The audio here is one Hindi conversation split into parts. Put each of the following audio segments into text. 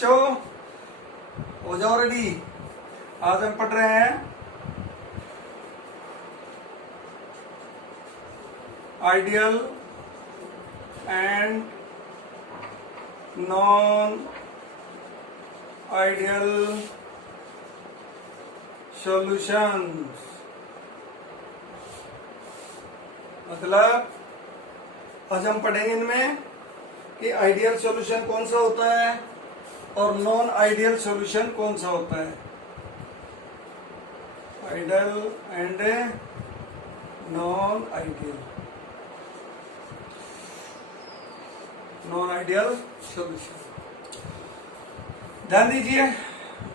बच्चों हो जाओ रेडी। आज हम पढ़ रहे हैं ideal and non ideal solutions. मतलब आज हम पढ़ेंगे इनमें कि आइडियल सॉल्यूशन कौन सा होता है और नॉन आइडियल सॉल्यूशन कौन सा होता है। Ideal and non ideal solution. ध्यान दीजिए,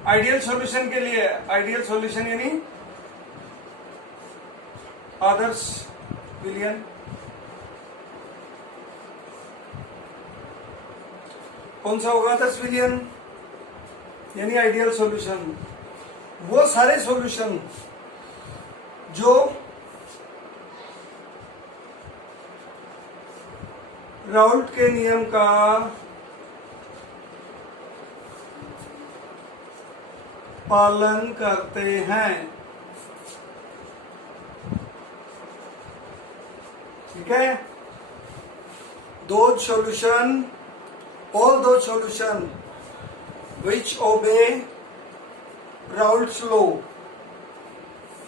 आइडियल सॉल्यूशन के लिए आइडियल सॉल्यूशन यानी आदर्श विलयन, कौन सा होगा आदर्श विलयन यानी आइडियल सॉल्यूशन? वो सारे सॉल्यूशन जो राउल्ट के नियम का पालन करते हैं। ठीक है, those solution, all those solution which obey Raoult's law,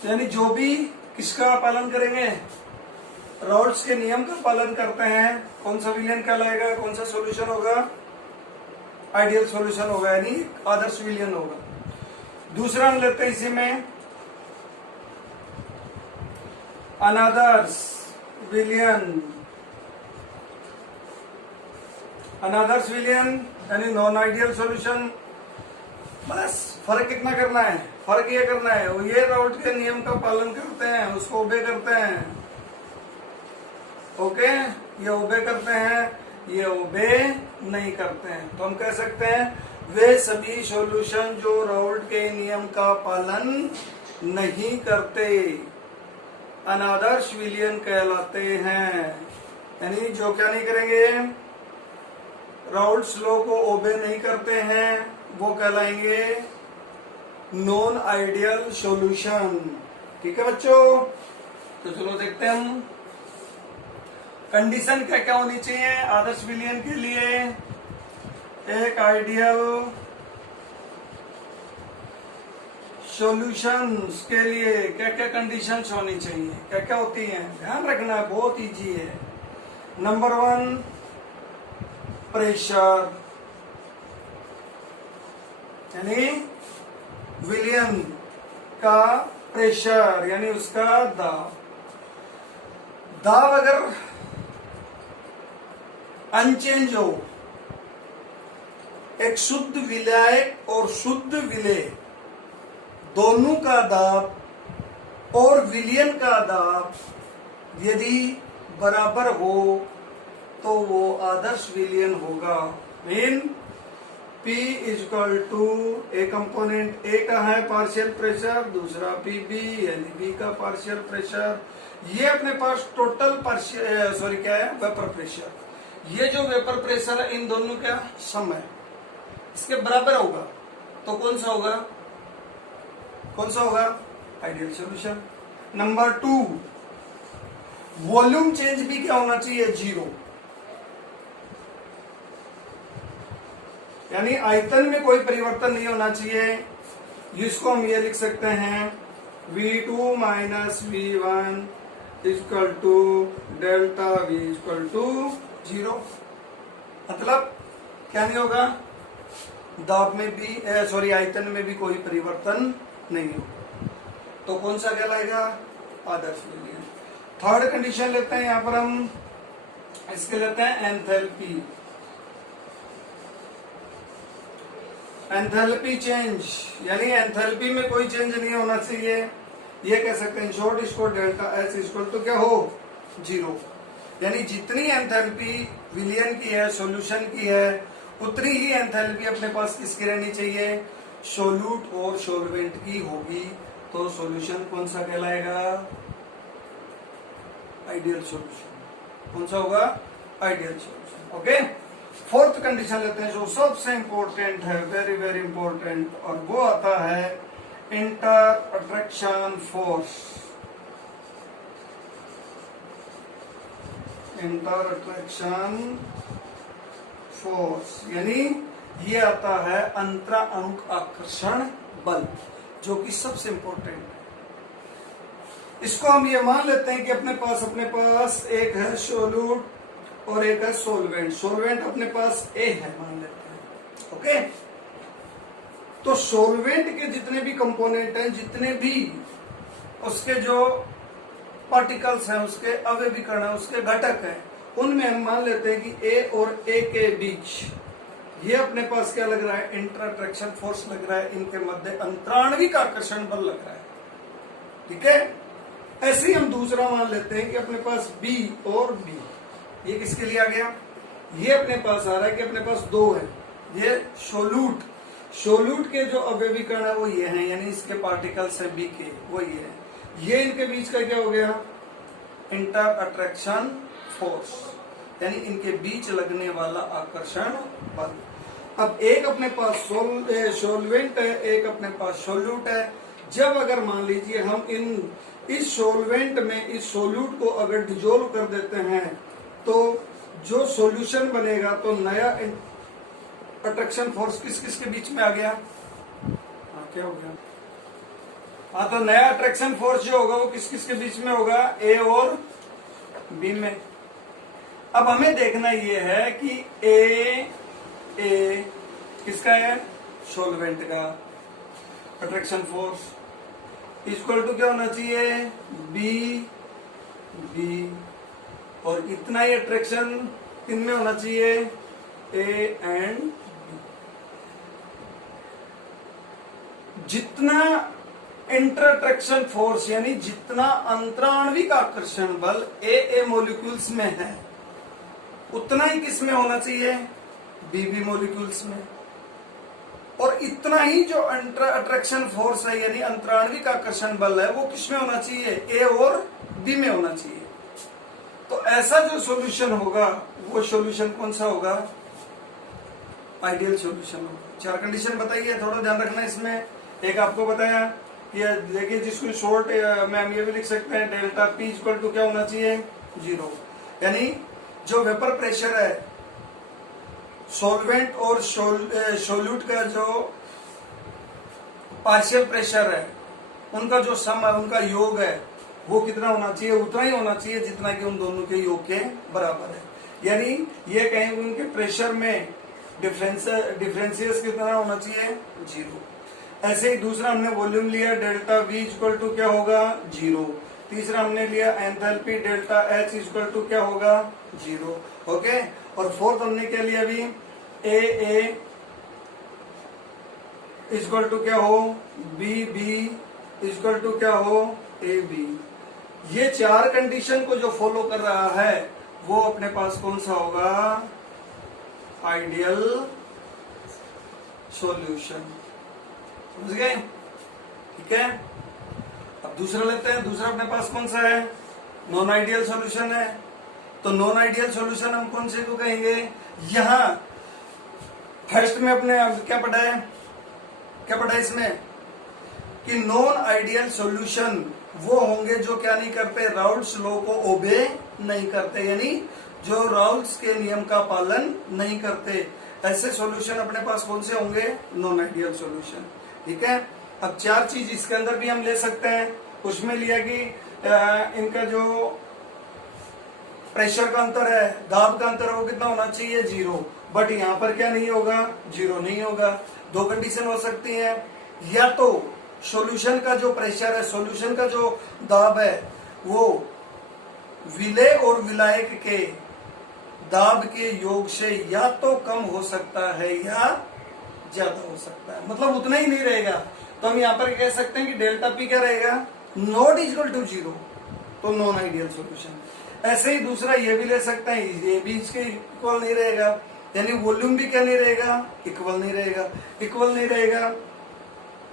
यानी जो भी किसका पालन करेंगे? राउल्ट्स के नियम का पालन करते हैं। कौन सा विलयन कहलाएगा? कौन सा सॉल्यूशन होगा? आइडियल सॉल्यूशन होगा यानी आदर्श विलयन होगा। दूसरा हम लेते हैं इसी में अनादर्श विलयन। अनादर्श विलयन यानी नॉन आइडियल सॉल्यूशन। बस फर्क कितना करना है? फर्क ये करना है, वो ये राउल्ट के नियम का पालन करते हैं, उसको ओबे करते हैं। ओके, ये ओबे करते हैं, ये ओबे नहीं करते हैं। तो हम कह सकते हैं वे सभी सॉल्यूशन जो राउल्ट के नियम का पालन नहीं करते अनादर्श विलयन कहलाते हैं। यानी जो क्या नहीं करेंगे, राउल्ट्स लॉ को ओबे नहीं करते हैं, वो कहलाएंगे नॉन आइडियल सॉल्यूशन। ठीक है बच्चों, तो चलो देखते हैं हम कंडीशन क्या क्या होनी चाहिए आदर्श विलयन के लिए। एक आइडियल सॉल्यूशंस के लिए क्या क्या कंडीशंस होनी चाहिए, क्या क्या होती हैं? ध्यान रखना, बहुत इजी है। नंबर 1 प्रेशर, यानी विलयन का प्रेशर यानी उसका दाब। दाब अगर अनचेंज हो, एक शुद्ध विलायक और शुद्ध विलेय दोनों का दाब और विलयन का दाब यदि बराबर हो तो वो आदर्श विलयन होगा। Mean P equal to a component A का है पार्शियल प्रेशर, दूसरा PB यानी B का पार्शियल प्रेशर। ये अपने पास टोटल क्या है? Vapour pressure. ये जो वेपर प्रेशर है इन दोनों का सम है, इसके बराबर होगा तो कौन सा होगा? कौन सा होगा? Ideal solution. Number 2 volume change भी क्या होना चाहिए? 0, यानी आयतन में कोई परिवर्तन नहीं होना चाहिए। जिसको हम ये लिख सकते हैं V2 minus V1 equal to delta V equal to 0। मतलब क्या नहीं होगा? दाब में भी आयतन में भी कोई परिवर्तन नहीं होगा। तो कौन सा कहलाएगा? आदर्श विलयन। थर्ड कंडीशन लेते हैं, यहां पर हम इसके लेते हैं एंथैल्पी। एंथैल्पी चेंज यानी एंथैल्पी में कोई चेंज नहीं होना चाहिए। ये कह सकते हैं शॉर्ट इसको डेल्टा एच इक्वल टू क्या हो? 0। यानी जितनी एंथैल्पी विलयन की है, सॉल्यूशन की है, उतनी ही एंथैल्पी अपने पास किसकी रहनी चाहिए? सोल्यूट और सॉल्वेंट की होगी। तो सॉल्यूशन कौन सा कहलाएगा? Ideal solution. कौन सा होगा? Ideal solution. Okay, fourth condition लेते हैं जो सबसे इंपॉर्टेंट है, वेरी वेरी इंपॉर्टेंट, और वो आता है inter attraction force. Inter attraction force यानी ये आता है अंतराणुक आकर्षण बल, जो कि सबसे इंपॉर्टेंट है। इसको हम ये मान लेते हैं कि अपने पास एक है सोल्यूट और एक है सोलवेंट। सोलवेंट अपने पास ए है मान लेते हैं, ओके। तो सोलवेंट के जितने भी कंपोनेंट हैं, जितने भी उसके जो पार्टिकल्स हैं, उसके अवयवीकरण है, उसके घटक हैं, उनमें हम मान लेते हैं कि ए और ए के बीच ये अपने पास क्या लग रहा है, इंटर अट्रैक्शन फोर्स लग रहा है। इनके मध्य अंतराणविक आकर्षण बल लग रहा है, ठीक है। ऐसे ही हम दूसरा मान लेते हैं कि अपने पास बी और बी, ये किसके लिए आ गया, ये अपने पास आ रहा है कि अपने पास दो है, ये सोल्यूट के जो अवयवीकरण है वो ये है, यानी इसके पार्टिकल्स है बी के, वो ये है। ये इनके बीच का क्या हो गया, इंटर अट्रैक्शन फोर्स, यानी इनके बीच लगने वाला आकर्षण बल। अब एक अपने पास सोलवेंट है, एक अपने पास सोल्यूट है। जब अगर मान लीजिए हम इस सोलवेंट में इस सोल्यूट को अगर डिजोल्व कर देते हैं तो जो सॉल्यूशन बनेगा, तो नया अट्रैक्शन फोर्स किस किस के बीच में आ गया, क्या हो गया, तो नया अट्रैक्शन फोर्स जो होगा वो किस किस के बीच में होगा, ए और बी में। अब हमें देखना ये है कि ए किसका है, सोलवेंट का अट्रैक्शन फोर्स इक्वल टू क्या होना चाहिए, बी, और इतना ही अट्रैक्शन किनमें होना चाहिए, ए एंड बी। जितना इंटर अट्रैक्शन फोर्स यानी जितना अंतराणविक आकर्षण बल ए मॉलिक्यूल्स में है, उतना ही किस में होना चाहिए, बी मॉलिक्यूल्स में। और इतना ही जो इंटर अट्रैक्शन फोर्स है यानी अंतराणविक आकर्षण बल है, वो किस में होना चाहिए, ए और बी में होना चाहिए। तो ऐसा जो सॉल्यूशन होगा वो सॉल्यूशन कौन सा होगा, आइडियल सॉल्यूशन होगा। चार कंडीशन बताइए, थोड़ा ध्यान रखना इसमें। एक आपको बताया कि देखिए, जिसको शॉर्ट में हम ये भी लिख सकते हैं, डेल्टा पी इक्वल टू क्या होना चाहिए, 0, यानी जो वेपर प्रेशर है सॉल्वेंट और सोल्यूट का जो पार्शियल प्रेशर है, उनका जो सम है, उनका योग है, वो कितना होना चाहिए, उतना ही होना चाहिए जितना कि उन दोनों के योग के बराबर है। यानी ये कहेंगे उनके प्रेशर में डिफरेंशियस कितना होना चाहिए, 0। ऐसे ही दूसरा हमने वॉल्यूम लिया, डेल्टा वी इक्वल टू क्या होगा, 0। तीसरा हमने लिया enthalpy, delta H equal to क्या होगा, 0, ओके। और फोर्थ हमने क्या लिया अभी, ए इक्वल टू क्या हो, बी इक्वल टू क्या हो, ए बी। ये चार कंडीशन को जो फॉलो कर रहा है वो अपने पास कौन सा होगा, आइडियल सॉल्यूशन, समझ गए, ठीक है। अब दूसरा लेते हैं, दूसरा अपने पास कौन सा है, नॉन आइडियल सॉल्यूशन है। तो नॉन आइडियल सॉल्यूशन हम कौन से को कहेंगे, यहां फर्स्ट में अपने क्या पढ़ा है इसमें कि नॉन आइडियल सॉल्यूशन वो होंगे जो क्या नहीं करते, राउल्ट्स लॉ को ओबे नहीं करते, यानी जो राउल्ट्स के नियम का पालन नहीं करते। ऐसे सॉल्यूशन अपने पास कौन से होंगे, नॉन आइडियल सॉल्यूशन, ठीक है। अब चार चीज इसके अंदर भी हम ले सकते हैं। उसमें लिया कि इनका जो प्रेशर का अंतर है, दाब का अंतर है, वो कितना होना चाहिए, 0। बट यहाँ पर क्या नहीं होगा, 0 नहीं होगा। दो कंडीशन हो सकती है, या तो सॉल्यूशन का जो प्रेशर है, सॉल्यूशन का जो दाब है, वो विलेय और विलायक के दाब के योग से या तो कम हो सकता है या ज्यादा हो सकता है, मतलब उतना ही नहीं रहेगा। तो हम यहाँ पर कह सकते हैं कि डेल्टा पी क्या रहेगा, नॉट इक्वल टू 0, तो नॉन आइडियल सॉल्यूशन। ऐसे ही दूसरा ये भी ले सकते हैं, ये भी इसके इक्वल नहीं रहेगा, यानी वॉल्यूम भी क्या नहीं रहेगा, इक्वल नहीं रहेगा।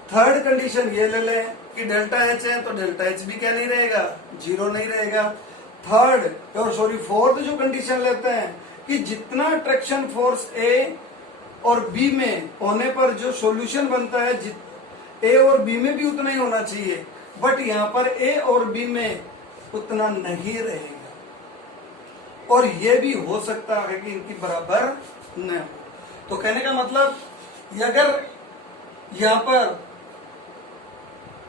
थर्ड कंडीशन ये ले लें कि डेल्टा एच है, तो डेल्टा एच भी क्या नहीं रहेगा, 0 नहीं रहेगा। फोर्थ जो कंडीशन लेते हैं कि जितना अट्रैक्शन फोर्स ए और बी में होने पर जो सॉल्यूशन बनता है, ए और बी में भी उतना ही होना चाहिए, बट यहां पर ए और बी में उतना नहीं रहेगा। और यह भी हो सकता है कि इनकी बराबर न हो। तो कहने का मतलब, अगर यहां पर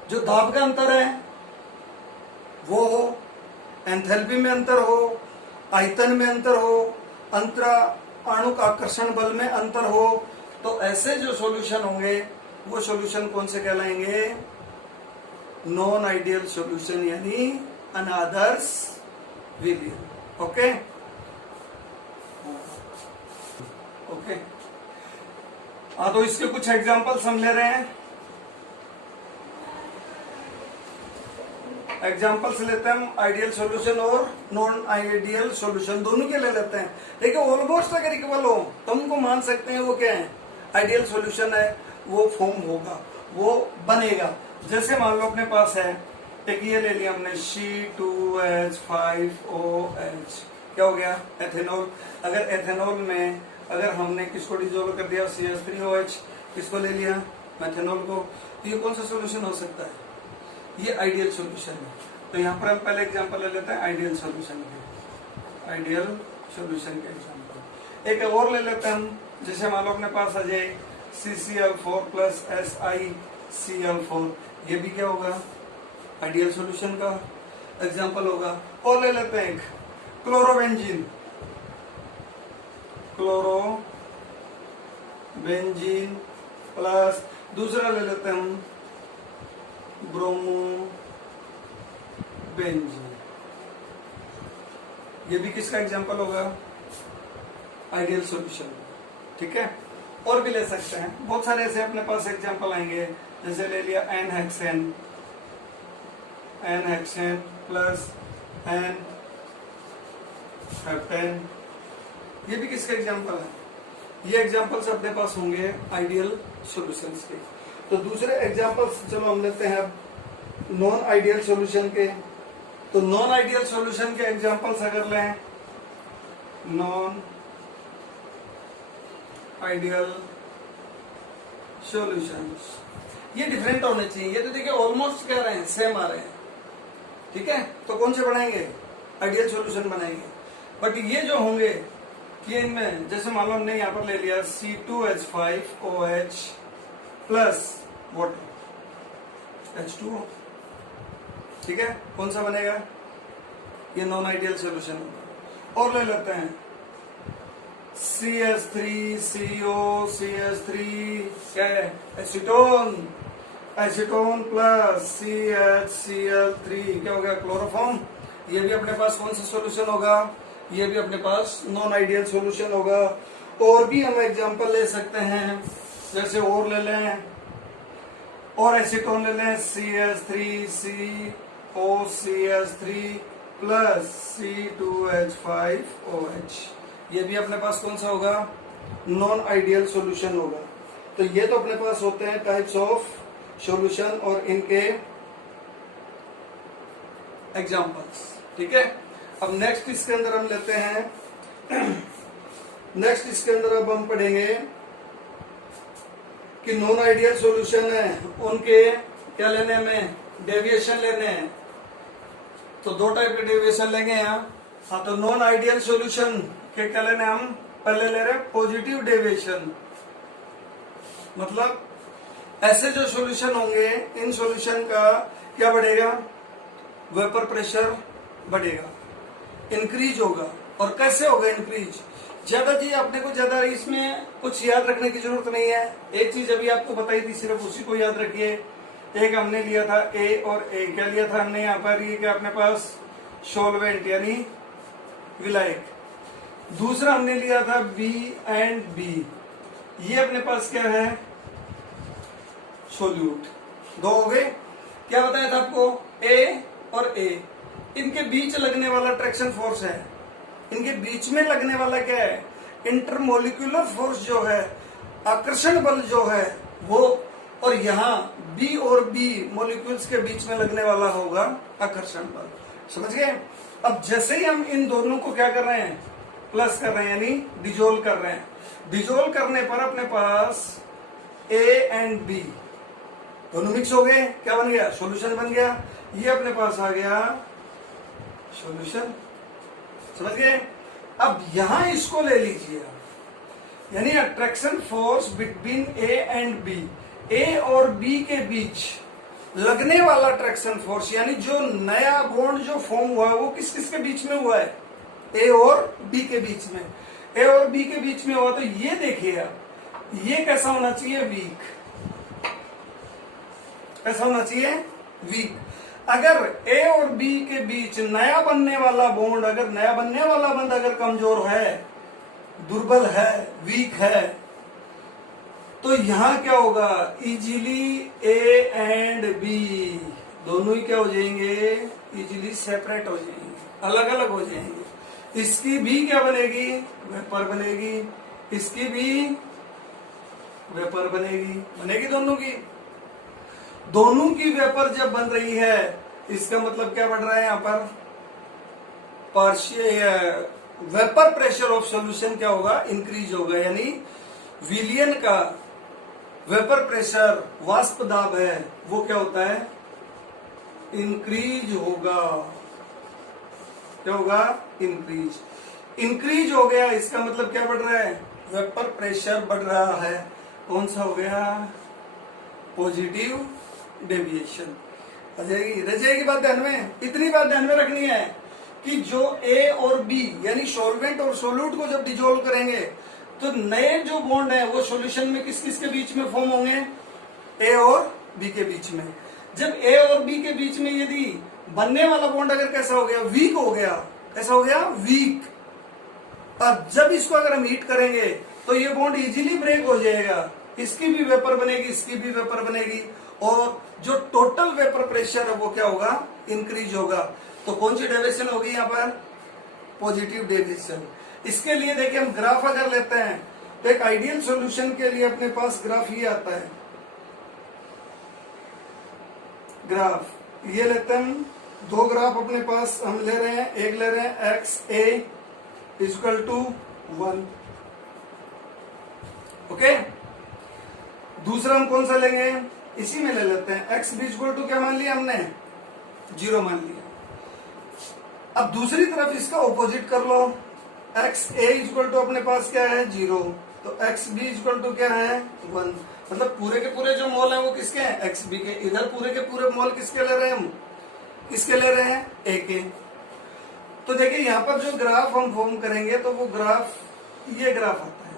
जो दाब का अंतर है वो हो, एंथैल्पी में अंतर हो, आयतन में अंतर हो, अंतरा आणुक आकर्षण बल में अंतर हो, तो ऐसे जो सॉल्यूशन होंगे वो सॉल्यूशन कौन से कहलाएंगे? नॉन आइडियल सॉल्यूशन, यानी अनादर्श विलियन। Okay okay. हाँ, तो इसके कुछ एग्जांपल्स हम ले रहे हैं। एग्जांपल्स लेते हैं हम आइडियल सॉल्यूशन और नॉन आइडियल सॉल्यूशन, दोनों के ले लेते हैं। देखिए ऑलमोस्ट अगर इक्वल हो तो हमको मान सकते हैं वो क्या है, आइडियल सॉल्यूशन है, वो फॉर्म होगा, वो बनेगा। जैसे मान लो अपने पास है एक ये ले लिया हमने C2H5OH, क्या हो गया? एथेनॉल। अगर एथेनॉल में अगर हमने किसको डिजोल्व कर दिया, CH3OH, किसको ले लिया? मेथेनॉल को। तो ये कौन सा सॉल्यूशन हो सकता है? ये आइडियल सॉल्यूशन है। तो यहाँ पर हम पहले एग्जांपल ले लेते हैं आइडियल सॉल्यूशन के, आइडियल सॉल्यूशन के एग्जांपल। एक और ले लेते हैं हम, जैसे मान लो अपने पास आ जाए CCl4 + SiCl4, ये भी क्या होगा? आइडियल सॉल्यूशन का एग्जांपल होगा। और ले लेते हैं एक क्लोरोबेंजीन, क्लोरोबेंजीन प्लस दूसरा ले लेते हैं हम ब्रोमोबेंजीन, ये भी किसका एग्जांपल होगा? Ideal solution. ठीक है, और भी ले सकते हैं, बहुत सारे ऐसे अपने पास एग्जांपल आएंगे। जैसे ले लिया N-हेक्सेन प्लस N-हेप्टेन, ये भी किसका एग्जांपल है? ये एग्जांपल्स अपने पास होंगे आइडियल सॉल्यूशंस के। तो दूसरे एग्जांपल्स चलो हम लेते हैं अब नॉन आइडियल सॉल्यूशन के। तो नॉन आइडियल सॉल्यूशन के एग्जांपल्स अगर लें, नॉन आइडियल सॉल्यूशंस, ये डिफरेंट होने चाहिए। ये तो देखिए ऑलमोस्ट कह रहे हैं, सेम आ रहे हैं। ठीक है, तो कौन से बनाएंगे? आइडियल सॉल्यूशन बनाएंगे। बट ये जो होंगे कि इनमें जैसे मान लो हमने यहाँ पर ले लिया C2H5OH प्लस वाटर H2O, ठीक है, कौन सा बनेगा? ये नॉन आइडियल सॉल्यूशन। और ले लेते हैं CH3CO, क्या है? एसीटोन प्लस CHCl3, क्या हो गया? क्लोरोफॉर्म। ये भी अपने पास कौन सा सॉल्यूशन होगा? ये भी अपने पास नॉन आइडियल सॉल्यूशन होगा। और भी हम एग्जांपल ले सकते हैं, जैसे और ले लें, और एसीटोन ले लें CH3COCH3 प्लस C2H5OH, ये भी अपने पास कौन सा होगा? नॉन आइडियल सॉल्यूशन होगा। तो ये तो अपने पास होते हैं टाइप्स ऑफ सॉल्यूशन और इनके एग्जांपल्स। ठीक है, अब नेक्स्ट इसके अंदर हम लेते हैं नेक्स्ट इसके अंदर अब हम पढ़ेंगे कि नॉन आइडियल सॉल्यूशन है, उनके क्या लेने में? डेविएशन लेने हैं। तो दो टाइप के डेविएशन लेंगे यहाँ। हाँ, तो नॉन आइडियल सॉल्यूशन के क्या लेने? हम पहले ले रहे हैं पॉजिटिव डेविएशन, मतलब ऐसे जो सॉल्यूशन होंगे, इन सॉल्यूशन का क्या बढ़ेगा? वेपर प्रेशर बढ़ेगा, इंक्रीज होगा। और कैसे होगा इंक्रीज? ज्यादा जी अपने को ज्यादा इसमें कुछ याद रखने की जरूरत नहीं है। एक चीज अभी आपको बताई थी, सिर्फ उसी को याद रखिए। एक हमने लिया था ए और ए, क्या लिया था हमने यहाँ पर? ये क्या अपने पास सॉल्वेंट यानी विलायक। दूसरा हमने लिया था बी एंड बी, ये अपने पास क्या है? सोल्यूट। दो हो गए। क्या बताया था आपको? ए और ए, इनके बीच लगने वाला ट्रैक्शन फोर्स है, इनके बीच में लगने वाला क्या है? इंटरमोलिकुलर फोर्स जो है, आकर्षण बल जो है वो। और यहाँ बी और बी मोलिक्यूल्स के बीच में लगने वाला होगा आकर्षण बल। समझ गए? अब जैसे ही हम इन दोनों को क्या कर रहे हैं? प्लस कर रहे हैं यानी डिजोल्व कर रहे हैं। डिजोल्व करने पर अपने पास A एंड B दोनों मिक्स हो गए, क्या बन गया? सॉल्यूशन बन गया। ये अपने पास आ गया सॉल्यूशन, समझ गए? अब यहां इसको ले लीजिए आप, यानी attraction force between A and B, A और B के बीच लगने वाला अट्रैक्शन फोर्स, यानी जो नया बॉन्ड जो फॉर्म हुआ है वो किस किस के बीच में हुआ है? A और B के बीच में। A और B के बीच में हुआ, तो ये देखिए आप, ये कैसा होना चाहिए? वीक। कैसा होना चाहिए? वीक। अगर A और B के बीच नया बनने वाला बॉन्ड, अगर नया बनने वाला बंद अगर कमजोर है, दुर्बल है, वीक है, तो यहां क्या होगा? इजीली A एंड B दोनों ही क्या हो जाएंगे? इजीली सेपरेट हो जाएंगे, अलग अलग हो जाएंगे। इसकी भी क्या बनेगी? वेपर बनेगी, इसकी भी वेपर बनेगी, बनेगी दोनों की। दोनों की वेपर जब बन रही है, इसका मतलब क्या बढ़ रहा है यहाँ पर? वेपर प्रेशर ऑफ सॉल्यूशन क्या होगा? इंक्रीज होगा, यानी विलियन का वेपर प्रेशर, वाष्प दाब है, वो क्या होता है? इंक्रीज होगा। क्या होगा? इंक्रीज। इंक्रीज हो गया, इसका मतलब क्या बढ़ रहा है? वेपर प्रेशर बढ़ रहा है। कौन सा हो गया? Positive deviation. रह जाएगी बात ध्यान में। इतनी बात ध्यान में रखनी है कि जो A और B यानी सॉल्वेंट और सोल्यूट को जब डिजोल्व करेंगे, तो नए जो बॉन्ड है वो सॉल्यूशन में किस किस के बीच में फॉर्म होंगे? A और B के बीच में। जब A और B के बीच में यदि बनने वाला बॉन्ड अगर कैसा हो गया? वीक हो गया। कैसा हो गया? वीक। अब जब इसको अगर हम हीट करेंगे तो ये बॉन्ड इजीली ब्रेक हो जाएगा, इसकी भी वेपर बनेगी, इसकी भी वेपर बनेगी, और जो टोटल वेपर प्रेशर है वो क्या होगा? इंक्रीज होगा। तो कौन सी डेविएशन होगी यहाँ पर? Positive deviation. इसके लिए देखिए हम ग्राफ अगर लेते हैं तो एक आइडियल सॉल्यूशन के लिए अपने पास ग्राफ ये आता है। ग्राफ ये लेते हैं हम, दो ग्राफ अपने पास हम ले रहे हैं। एक ले रहे हैं XA इक्वल टू 1, ओके। दूसरा हम कौन सा लेंगे? इसी में ले लेते हैं। x भी इक्वल टू क्या मान लिया हमने? 0 मान लिया। अब दूसरी तरफ इसका ऑपोजिट कर लो। XA इक्वल टू अपने पास क्या है? 0। तो XB इक्वल टू क्या है? 1। मतलब पूरे के पूरे जो मोल है वो किसके हैं? XB के। इधर पूरे के पूरे मोल किसके ले रहे हैं हम? किसके ले रहे हैं? A के। तो देखिए यहाँ पर जो ग्राफ हम फॉर्म करेंगे तो वो ग्राफ, ये ग्राफ आता है।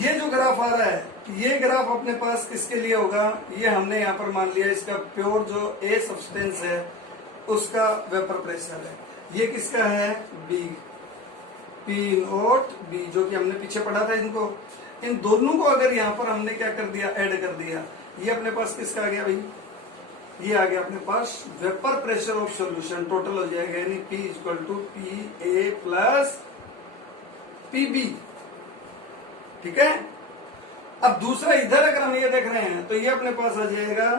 ये जो ग्राफ आ रहा है, ये ग्राफ अपने पास किसके लिए होगा? ये हमने यहाँ पर मान लिया इसका प्योर जो A सब्सटेंस है उसका वेपर प्रेशर है। ये किसका है? B, P0B, जो कि हमने पीछे पढ़ा था इनको। इन दोनों को अगर यहाँ पर हमने क्या कर दिया? ऐड कर दिया। ये अपने पास किसका आ गया भाई? ये आ गया अपने पास vapour pressure of solution. Total हो जाएगा यानी P equal to PA plus PB, ठीक है। अब दूसरा इधर अगर हम ये देख रहे हैं तो ये अपने पास आ जाएगा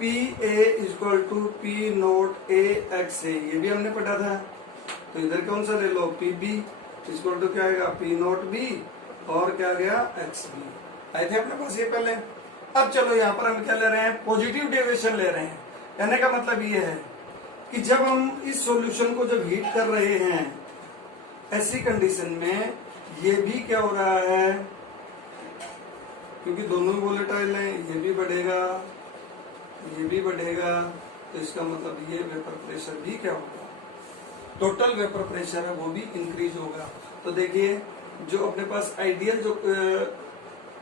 PA equal to P0A XA, ये भी हमने पढ़ा था। तो इधर कौन सा ले लो? PB इक्वल टू क्या आएगा? P0B, और क्या आ गया? XB। आए थे अपने पास ये पहले। अब चलो यहाँ पर हम क्या ले रहे हैं? पॉजिटिव डेविएशन ले रहे हैं। कहने का मतलब ये है कि जब हम इस सॉल्यूशन को जब हीट कर रहे हैं, ऐसी कंडीशन में ये भी क्या हो रहा है? क्योंकि दोनों वोलेटाइल हैं, ये भी बढ़ेगा, ये भी बढ़ेगा, तो इसका मतलब ये वेपर प्रेशर भी क्या होगा? टोटल वेपर प्रेशर है वो भी इंक्रीज होगा। तो देखिए जो अपने पास आइडियल जो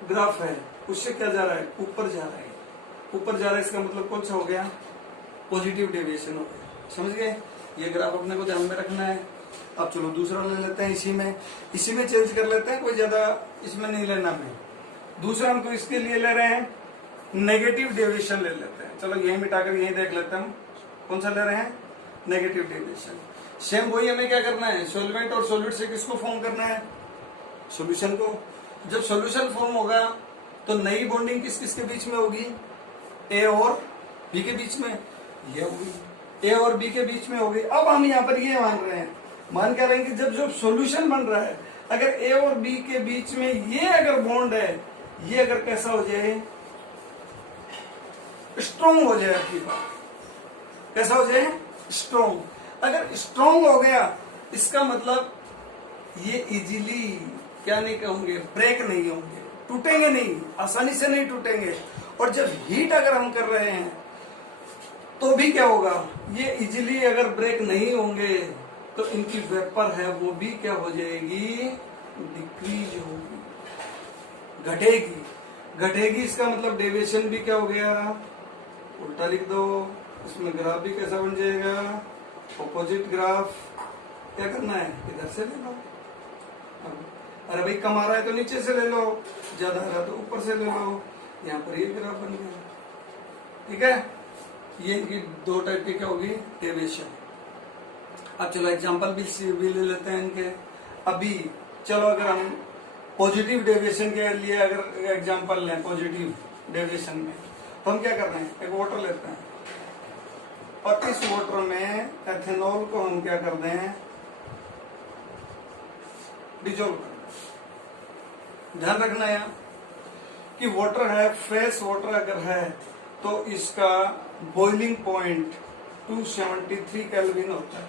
ग्राफ है उससे क्या जा रहा है? ऊपर जा रहा है। ऊपर जा रहा है, इसका मतलब कौन सा हो गया? पॉजिटिव डेविएशन हो गया। समझ गए? ये ग्राफ अपने को ध्यान में रखना है। अब चलो दूसरा ले लेते हैं, इसी में चेंज कर लेते हैं, कोई ज्यादा इसमें नहीं लेना हमें। दूसरा हम तो इसके लिए ले रहे हैं नेगेटिव डेविएशन ले लेते हैं। चलो यही मिटाकर यही देख लेते हैं हम कौन सा ले रहे हैं? Negative deviation. सेम वही हमें क्या करना है? सॉल्वेंट और सॉल्यूट से किसको फॉर्म करना है? सॉल्यूशन को। जब सॉल्यूशन फॉर्म होगा तो नई बॉन्डिंग किस किस के बीच में होगी? A और B के बीच में ये होगी। ए और बी के बीच में हो गई। अब हम यहाँ पर ये मान रहे हैं, मान कर रहे हैं कि जब सॉल्यूशन बन रहा है, अगर ए और बी के बीच में ये अगर बॉन्ड है, ये अगर कैसा हो जाए, स्ट्रॉन्ग हो जाए, आपकी बात कैसा हो जाए, स्ट्रॉन्ग। अगर स्ट्रॉन्ग हो गया, इसका मतलब ये इजीली क्या नहीं होंगे, ब्रेक नहीं होंगे, टूटेंगे नहीं, आसानी से नहीं टूटेंगे। और जब हीट अगर हम कर रहे हैं तो भी क्या होगा, ये इजीली अगर ब्रेक नहीं होंगे तो इनकी वेपर है वो भी क्या हो जाएगी, डिक्रीज होगी, घटेगी। घटेगी इसका मतलब डेविएशन भी क्या हो गया, उल्टा लिख दो, इसमें ग्राफ भी कैसा बन जाएगा, ऑपोजिट ग्राफ। क्या करना है, इधर से ले लो। अरे भाई कम आ रहा है तो नीचे से ले लो, ज्यादा आ रहा है तो ऊपर से ले लो। यहाँ पर ये ग्राफ बन गया, ठीक है। ये इनकी दो टाइप की क्या होगी, डेविएशन। अब चलो एग्जांपल भी ले लेते हैं इनके। अभी चलो अगर हम पॉजिटिव डेविएशन के लिए अगर एग्जांपल लें, पॉजिटिव डेविएशन में, तो हम क्या कर रहे हैं, एक वाटर लेते हैं और इस वाटर में एथेनॉल को हम क्या कर दें, डिजोल्व कर दें। ध्यान रखना है कि वाटर है, फ्रेश वाटर अगर है तो इसका बॉइलिंग पॉइंट 273 केल्विन होता है,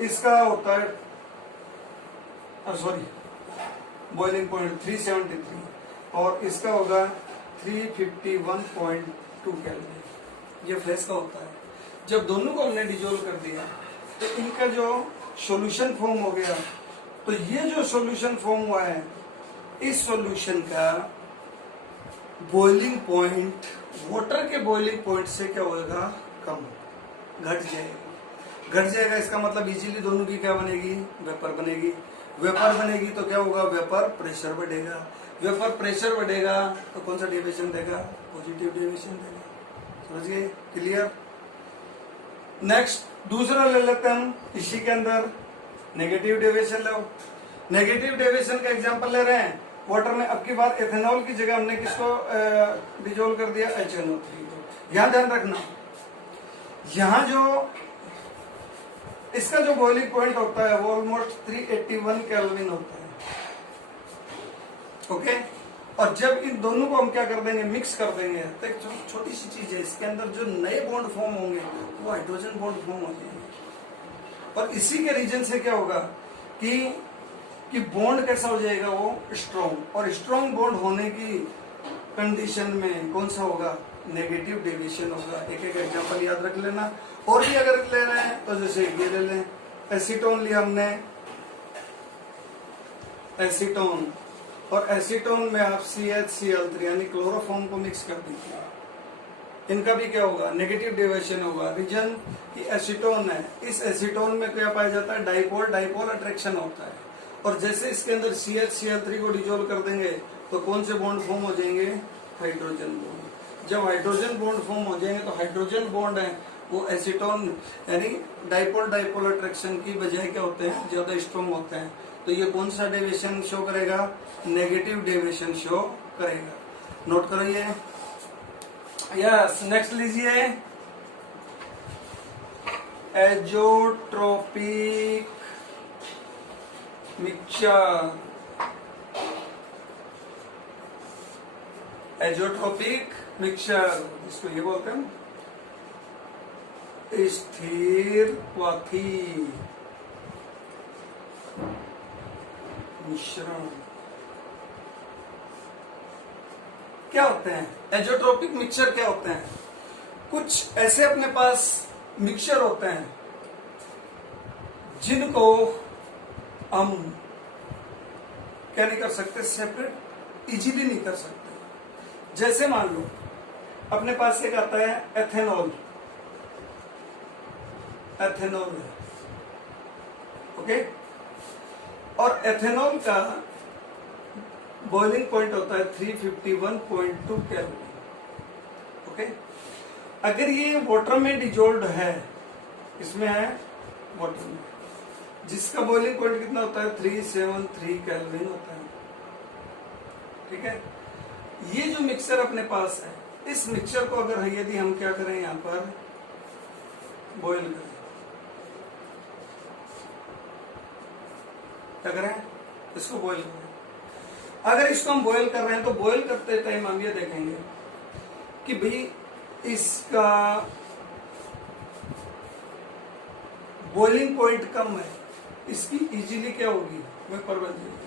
इसका होता है सॉरी बॉइलिंग पॉइंट 373 और इसका होगा 351.2 केल्विन, ये फ्रेश का होता है। जब दोनों को हमने डिजोल्व कर दिया तो इनका जो सॉल्यूशन फॉर्म हो गया, तो ये जो सॉल्यूशन फॉर्म हुआ है, इस सॉल्यूशन का बॉइलिंग पॉइंट वाटर के बॉइलिंग पॉइंट से क्या होगा, कम, घट जाएगा। घट जाएगा इसका मतलब इजीली दोनों की क्या बनेगी, वेपर बनेगी। वेपर बनेगी तो क्या होगा, वेपर प्रेशर बढ़ेगा। वेपर प्रेशर बढ़ेगा तो कौन सा डेविएशन देगा, पॉजिटिव डेविएशन देगा। समझ गए, क्लियर। नेक्स्ट दूसरा ले लेते हैं हम, इसी के अंदर नेगेटिव डेविएशन लो। नेगेटिव डेविएशन का एग्जांपल ले रहे हैं वाटर में। अब की बार एथेनॉल की जगह हमने किसको डिजोल्व कर दिया, HNO3। यहां ध्यान रखना, यहां जो इसका जो बॉइलिंग पॉइंट होता है वो ऑलमोस्ट 381 केल्विन होता है, ओके। और जब इन दोनों को हम क्या कर देंगे, मिक्स कर देंगे, तो एक छोटी सी चीज है, इसके अंदर जो नए बॉन्ड फॉर्म होंगे वो हाइड्रोजन बॉन्ड फॉर्म हो जाएंगे। और इसी के रीजन से क्या होगा कि बॉन्ड कैसा हो जाएगा, वो स्ट्रॉन्ग। और स्ट्रॉन्ग बॉन्ड होने की कंडीशन में कौन सा होगा, नेगेटिव डेविएशन होगा। एक एक एग्जांपल याद रख लेना। और भी अगर ले रहे हैं तो जैसे ये ले लें, एसीटोन लिया हमने, एसीटोन, और एसीटोन में आप CHCl3 यानी क्लोरोफॉर्म को मिक्स कर दीजिए, इनका भी क्या होगा, नेगेटिव डेविएशन होगा। रीजन कि एसीटोन है, इस एसीटोन में क्या पाया जाता है, डाइपोल डाइपोल अट्रैक्शन होता है। और जैसे इसके अंदर CHCl3 को डिजोल्व कर देंगे तो कौन से बॉन्ड फॉर्म हो जाएंगे, हाइड्रोजन बॉन्ड। जब हाइड्रोजन बॉन्ड फॉर्म हो जाएंगे तो हाइड्रोजन बॉन्ड है वो एसीटोन यानी डाइपोल डाइपोल अट्रैक्शन की बजाय क्या होते हैं, ज्यादा स्ट्रॉन्ग होते हैं। तो ये कौन सा डेविएशन शो करेगा, नेगेटिव डेविएशन शो करेगा। नोट करो ये। यस, नेक्स्ट लीजिए, एजोट्रोपिक मिक्सचर। एजोट्रोपिक मिक्सचर इसको ये बोलते हैं स्थिर क्वाथी मिश्रण। क्या होते हैं एजोट्रोपिक मिक्सचर, क्या होते हैं, कुछ ऐसे अपने पास मिक्सचर होते हैं जिनको हम क्या नहीं कर सकते, सेपरेट इजीली नहीं कर सकते। जैसे मान लो अपने पास एक आता है एथेनॉल, एथेनॉल है, ओके। और एथेनॉल का बॉइलिंग पॉइंट होता है 351.2 केल्विन, ओके। अगर ये वाटर में डिजोल्व है, इसमें है वाटर में, जिसका बॉइलिंग पॉइंट कितना होता है, 373 केल्विन होता है, ठीक है। ये जो मिक्सचर अपने पास है, इस मिक्सचर को अगर यदि हम क्या करें, यहाँ पर बॉयल करें। क्या करें? इसको बॉयल करें। अगर इसको हम बॉयल कर रहे हैं तो बॉयल करते टाइम हम ये देखेंगे कि भाई इसका बॉइलिंग पॉइंट कम है, इसकी इजीली क्या होगी? वेपर बन जाएगी।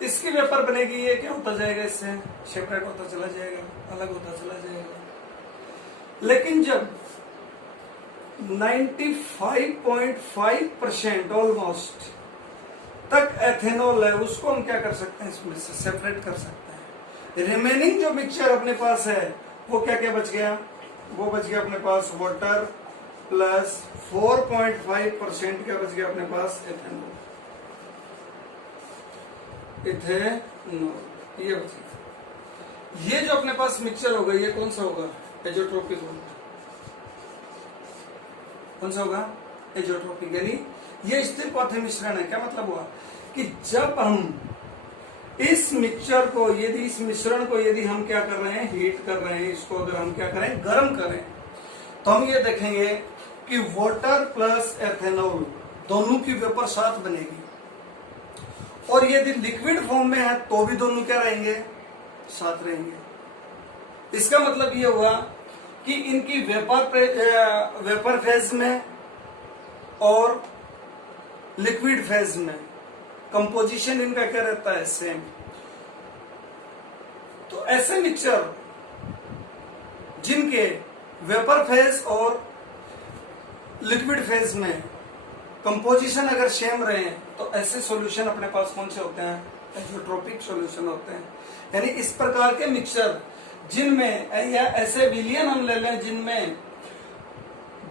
इसकी वेपर बनेगी, ये क्या होता जाएगा? इससे सेपरेट होता चला जाएगा, अलग होता चला जाएगा। लेकिन जब 95.5% ऑलमोस्ट तक एथेनॉल है, उसको हम क्या कर सकते हैं? इसमें से सेपरेट कर सकते हैं। रिमेनिंग जो मिक्सचर अपने पास है वो क्या क्या बच गया? वो बच गया अपने पास वाटर प्लस 4.5% क्या बच गया अपने पास? एथेनॉल। इथेनॉल ये बच गया। ये जो अपने पास मिक्सचर होगा ये कौन सा होगा? एजोट्रोपिक होगा। कौन सा होगा? एजोट्रोपिक, यानी ये स्थिर पदार्थ मिश्रण है। क्या मतलब हुआ कि जब हम इस मिक्सचर को, यदि इस मिश्रण को यदि हम क्या कर रहे हैं? हीट कर रहे हैं, इसको अगर हम क्या करें? गर्म करें, तो हम ये देखेंगे कि वाटर प्लस एथेनॉल दोनों की वेपर साथ बनेगी। और यदि लिक्विड फॉर्म में है तो भी दोनों क्या रहेंगे? साथ रहेंगे। इसका मतलब ये हुआ कि इनकी वेपर फेज में और लिक्विड फेज में कंपोजिशन इनका क्या रहता है? सेम। तो ऐसे मिक्सचर जिनके वेपर फेज और लिक्विड फेज में कंपोजिशन अगर सेम रहे तो ऐसे सॉल्यूशन अपने पास कौन से होते हैं? एजोट्रोपिक सॉल्यूशन होते हैं। यानी इस प्रकार के मिक्सचर जिनमें, या ऐसे विलियन हम ले लें जिनमें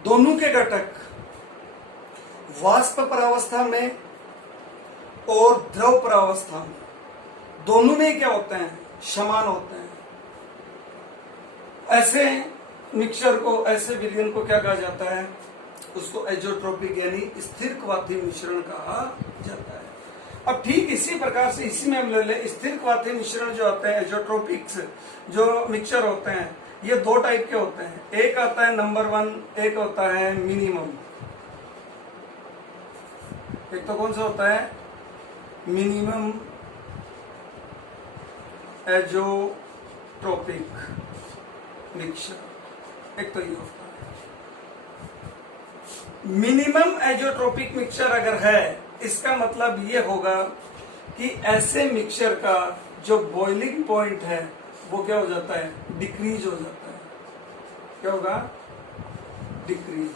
दोनों के घटक वाष्प परावस्था में और द्रव परावस्था में, दोनों में क्या होते हैं? समान होते हैं। ऐसे मिक्सचर को, ऐसे विलियन को क्या कहा जाता है? उसको एजोट्रोपिक यानी स्थिर क्वाथी मिश्रण कहा जाता है। अब ठीक इसी प्रकार से इसी में हम ले लें, स्थिर क्वाथी मिश्रण जो होते हैं, एजोट्रोपिक्स जो मिक्सचर होते हैं, ये दो टाइप के होते हैं। एक आता है नंबर 1, एक होता है मिनिमम। एक तो कौन सा होता है? Minimum azeotropic mixture. एक तो ये होता है। मिनिमम एजोट्रोपिक मिक्सचर अगर है, इसका मतलब ये होगा कि ऐसे मिक्सचर का जो बॉइलिंग पॉइंट है वो क्या हो जाता है? डिक्रीज हो जाता है। क्या होगा? डिक्रीज।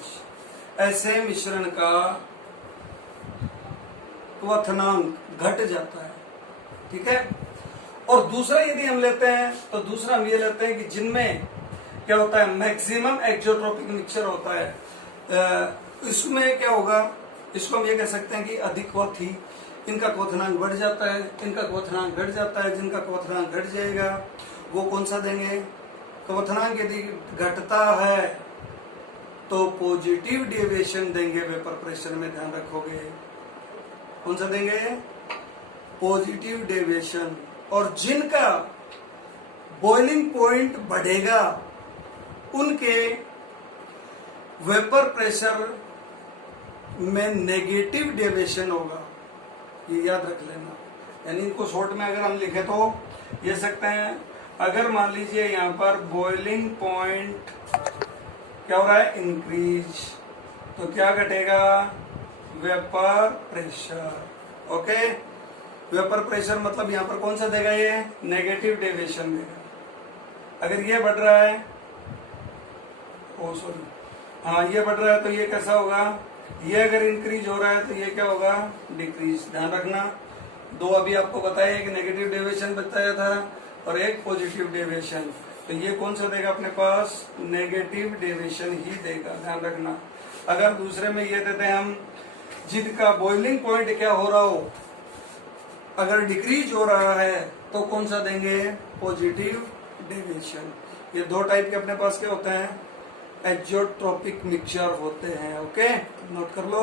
ऐसे मिश्रण का क्वथनांक घट जाता है। ठीक है। और दूसरा यदि हम लेते हैं तो दूसरा हम ये लेते हैं कि जिनमें क्या होता है? मैक्सिमम एक्सोट्रोपिक मिक्सचर होता है। इसमें क्या होगा? इसको हम ये कह सकते हैं कि अधिक क्वथी, इनका क्वथनांक बढ़ जाता है, इनका क्वथनांक घट जाता है। जिनका क्वथनांक घट जाएगा वो कौन सा देंगे? क्वथनांक यदि घटता है तो पॉजिटिव डेविएशन देंगे वेपर प्रेशर में, ध्यान रखोगे। कौन सा देंगे? Positive deviation. और जिनका बॉइलिंग पॉइंट बढ़ेगा उनके वेपर प्रेशर में नेगेटिव डेविएशन होगा। ये याद रख लेना। यानी इनको शॉर्ट में अगर हम लिखे तो ये सकते हैं, अगर मान लीजिए यहाँ पर बॉइलिंग पॉइंट क्या हो रहा है? इंक्रीज, तो क्या घटेगा? Vapour pressure. Okay. Vapour pressure मतलब यहाँ पर कौन सा देगा? ये नेगेटिव डेविएशन देगा। अगर ये बढ़ रहा है, ओ सॉरी, हाँ ये बढ़ रहा है तो ये कैसा होगा? ये अगर इंक्रीज हो रहा है तो ये क्या होगा? डिक्रीज। ध्यान रखना। दो अभी आपको बताया, एक नेगेटिव डेविएशन बताया था और एक पॉजिटिव डेविएशन। तो ये कौन सा देगा अपने पास? नेगेटिव डेविएशन ही देगा। ध्यान रखना। अगर दूसरे में ये देते हैं हम, जिनका बॉइलिंग पॉइंट क्या हो रहा हो, अगर डिक्रीज हो रहा है तो कौन सा देंगे? Positive deviation. ये दो टाइप के अपने पास क्या होते हैं? एजोट्रोपिक मिक्सचर होते हैं। ओके, नोट कर लो।